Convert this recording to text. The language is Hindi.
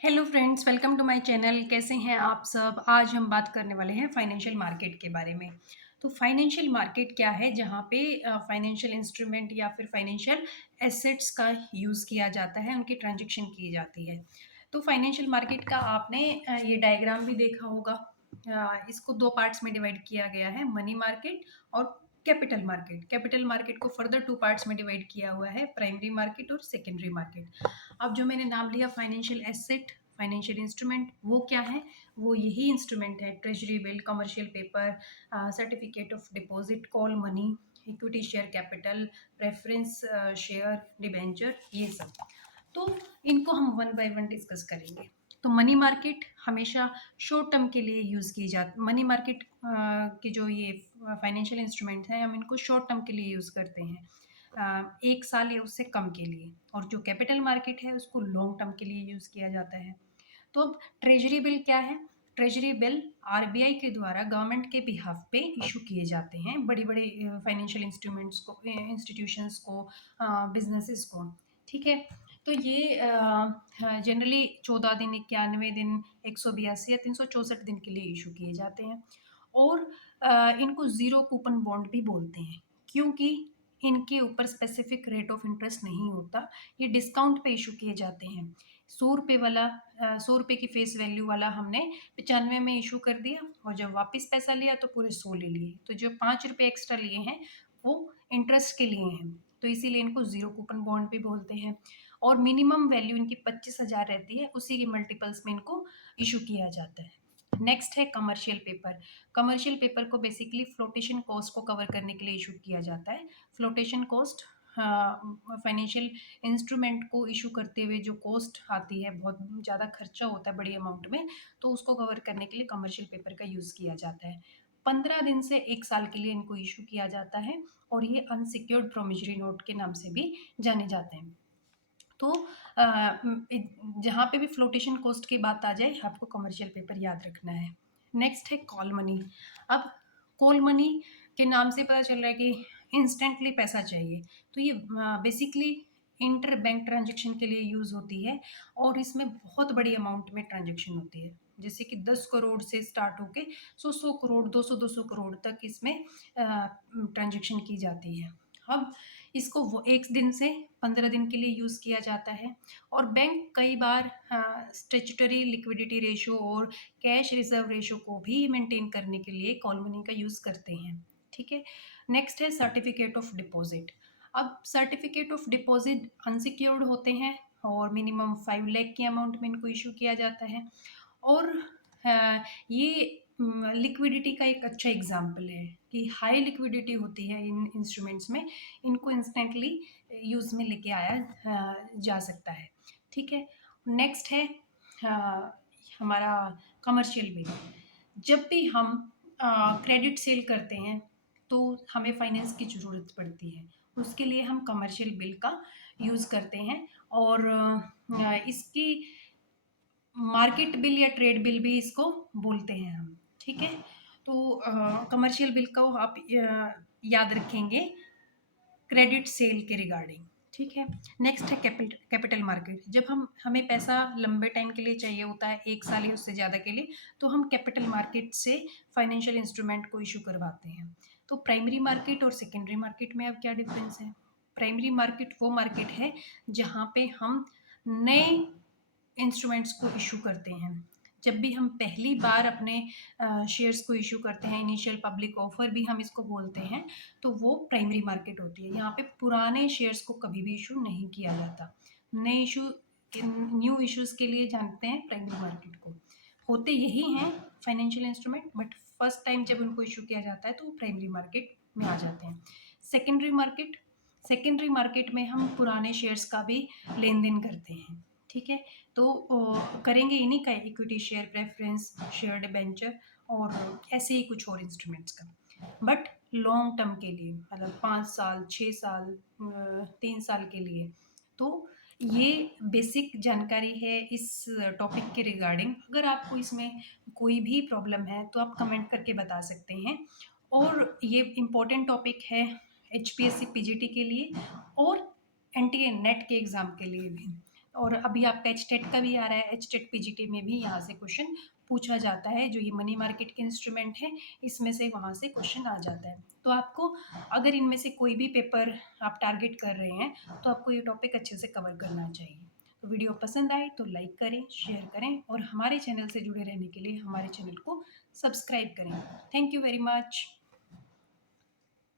Hello friends, welcome to my channel. कैसे हैं आप सब? आज हम बात करने वाले हैं फाइनेंशियल मार्केट के बारे में। तो फाइनेंशियल मार्केट क्या है? जहाँ पे फाइनेंशियल इंस्ट्रूमेंट या फिर फाइनेंशियल एसेट्स का यूज़ किया जाता है, उनकी ट्रांजैक्शन की जाती है। तो फाइनेंशियल मार्केट का आपने ये डायग्राम भी देखा होगा। इसको दो पार्ट्स में डिवाइड किया गया है, मनी मार्केट और कैपिटल मार्केट। कैपिटल मार्केट को फर्दर टू पार्ट्स में डिवाइड किया हुआ है, प्राइमरी मार्केट और सेकेंडरी मार्केट। अब जो मैंने नाम लिया फाइनेंशियल एसेट, फाइनेंशियल इंस्ट्रूमेंट, वो क्या है? वो यही इंस्ट्रूमेंट है, treasury bill, commercial paper, certificate of deposit, call money, equity share capital, preference share, debenture, ये सब। तो इनको हम वन बाय वन डिस्कस करेंगे। तो मनी मार्केट हमेशा शॉर्ट टर्म के लिए यूज़ की जाती। मनी मार्केट की जो ये फाइनेंशियल इंस्ट्रूमेंट है, हम इनको शॉर्ट टर्म के लिए यूज़ करते हैं, 1 साल या उससे कम के लिए। और जो कैपिटल मार्केट है उसको लॉन्ग टर्म के लिए यूज़ किया जाता है। तो अब ट्रेजरी बिल क्या है? ट्रेजरी बिल आरबीआई के द्वारा गवर्नमेंट के बिहाफ पे इशू किए जाते हैं, बड़ी-बड़ी फाइनेंशियल इंस्ट्रूमेंट्स को, इंस्टीट्यूशंस को, बिज़नेसेस को, ठीक है? तो ये जनरली 14 दिन, 91 दिन, 182 या 364 दिन के लिए इशू किए जाते हैं। और इनको ज़ीरो कूपन बॉन्ड भी बोलते हैं, क्योंकि इनके ऊपर स्पेसिफिक रेट ऑफ इंटरेस्ट नहीं होता। ये डिस्काउंट पे इशू किए जाते हैं। 100 रुपए वाला, 100 रुपए की फेस वैल्यू वाला हमने 95 में इशू कर दिया, और जब वापस पैसा लिया तो पूरे 100 ले लिए। तो जो 5 रुपए एक्स्ट्रा लिए हैं वो इंटरेस्ट के लिए हैं, तो इसीलिए इनको ज़ीरो कूपन बॉन्ड भी बोलते हैं। और मिनिमम वैल्यू इनकी 25,000 रहती है, उसी के मल्टीपल्स में इनको इशू किया जाता है। नेक्स्ट है कमर्शियल पेपर। कमर्शियल पेपर को बेसिकली फ्लोटेशन कॉस्ट को कवर करने के लिए इशू किया जाता है। फ्लोटेशन कॉस्ट, फाइनेंशियल इंस्ट्रूमेंट को इशू करते हुए जो कॉस्ट आती है, बहुत ज़्यादा खर्चा होता है बड़ी अमाउंट में, तो उसको कवर करने के लिए कमर्शियल पेपर का यूज़ किया जाता है। 15 दिन से 1 साल के लिए इनको इशू किया जाता है, और ये अनसिक्योर्ड प्रोमिसरी नोट के नाम से भी जाने जाते हैं। तो जहाँ पे भी फ्लोटेशन कॉस्ट की बात आ जाए, आपको कमर्शियल पेपर याद रखना है। नेक्स्ट है कॉल मनी। अब कॉल मनी के नाम से पता चल रहा है कि इंस्टेंटली पैसा चाहिए। तो ये बेसिकली इंटर बैंक ट्रांजेक्शन के लिए यूज़ होती है, और इसमें बहुत बड़ी अमाउंट में ट्रांजेक्शन होती है, जैसे कि 10 करोड़ से स्टार्ट होके 100-100 करोड़, 200-200 करोड़ तक इसमें ट्रांजेक्शन की जाती है। अब इसको वो 1 दिन से 15 दिन के लिए यूज़ किया जाता है, और बैंक कई बार स्टैट्यूटरी लिक्विडिटी रेशियो और कैश रिज़र्व रेशियो को भी मेंटेन करने के लिए कॉल मनी का यूज़ करते हैं, ठीक है? नेक्स्ट है सर्टिफिकेट ऑफ डिपॉज़िट। अब सर्टिफिकेट ऑफ डिपॉज़िट अनसिक्योर्ड होते हैं, और मिनिमम 5 लाख की अमाउंट में इनको इश्यू किया जाता है। और ये लिक्विडिटी का एक अच्छा एग्जाम्पल है कि हाई लिक्विडिटी होती है इन इंस्ट्रूमेंट्स में, इनको इंस्टेंटली यूज़ में लेके आया जा सकता है, ठीक है? नेक्स्ट है अ, हमारा कमर्शियल बिल। जब भी हम क्रेडिट सेल करते हैं, तो हमें फाइनेंस की ज़रूरत पड़ती है। उसके लिए हम कमर्शियल बिल का यूज़ करते हैं, और इसकी मार्केट बिल या ट्रेड बिल भी इसको बोलते हैं हम, ठीक है? तो कमर्शियल बिल को आप याद रखेंगे क्रेडिट सेल के रिगार्डिंग, ठीक है? नेक्स्ट है कैपिटल मार्केट। जब हमें पैसा लंबे टाइम के लिए चाहिए होता है, 1 साल या उससे ज़्यादा के लिए, तो हम कैपिटल मार्केट से फाइनेंशियल इंस्ट्रूमेंट को इश्यू करवाते हैं। तो प्राइमरी मार्केट और सेकेंडरी मार्केट में अब क्या डिफरेंस है? प्राइमरी मार्केट वो मार्केट है जहाँ पे हम नए इंस्ट्रूमेंट्स को इशू करते हैं। जब भी हम पहली बार अपने शेयर्स को इशू करते हैं, इनिशियल पब्लिक ऑफर भी हम इसको बोलते हैं, तो वो प्राइमरी मार्केट होती है। यहाँ पे पुराने शेयर्स को कभी भी इशू नहीं किया जाता। नए इशू, न्यू इश्यूज के लिए जानते हैं प्राइमरी मार्केट को। होते यही हैं financial instrument, but first time जब उनको इशू किया जाता है तो वो प्राइमरी मार्केट में आ जाते हैं। सेकेंडरी मार्केट, सेकेंडरी मार्केट में हम पुराने शेयर्स का भी लेन देन करते हैं, ठीक है? तो करेंगे इन्हीं का, equity share, preference share, debenture, और ऐसे ही कुछ और इंस्ट्रूमेंट्स का, बट लॉन्ग टर्म के लिए, मतलब 5 साल, 6 साल, 3 साल के लिए। तो ये बेसिक जानकारी है इस टॉपिक के रिगार्डिंग। अगर आपको इसमें कोई भी प्रॉब्लम है तो आप कमेंट करके बता सकते हैं। और ये इम्पोर्टेंट टॉपिक है एचपीएससी पीजीटी के लिए, और एनटीए नेट के एग्ज़ाम के लिए भी। और अभी आपका एचटेट का भी आ रहा है, एचटेट पीजीटी में भी यहाँ से क्वेश्चन पूछा जाता है। जो ये मनी मार्केट के इंस्ट्रूमेंट है, इसमें से वहाँ से क्वेश्चन आ जाता है। तो आपको अगर इनमें से कोई भी पेपर आप टारगेट कर रहे हैं, तो आपको ये टॉपिक अच्छे से कवर करना चाहिए। तो वीडियो पसंद आए तो लाइक करें, शेयर करें और हमारे चैनल से जुड़े रहने के लिए हमारे चैनल को सब्सक्राइब करें। Thank you very much.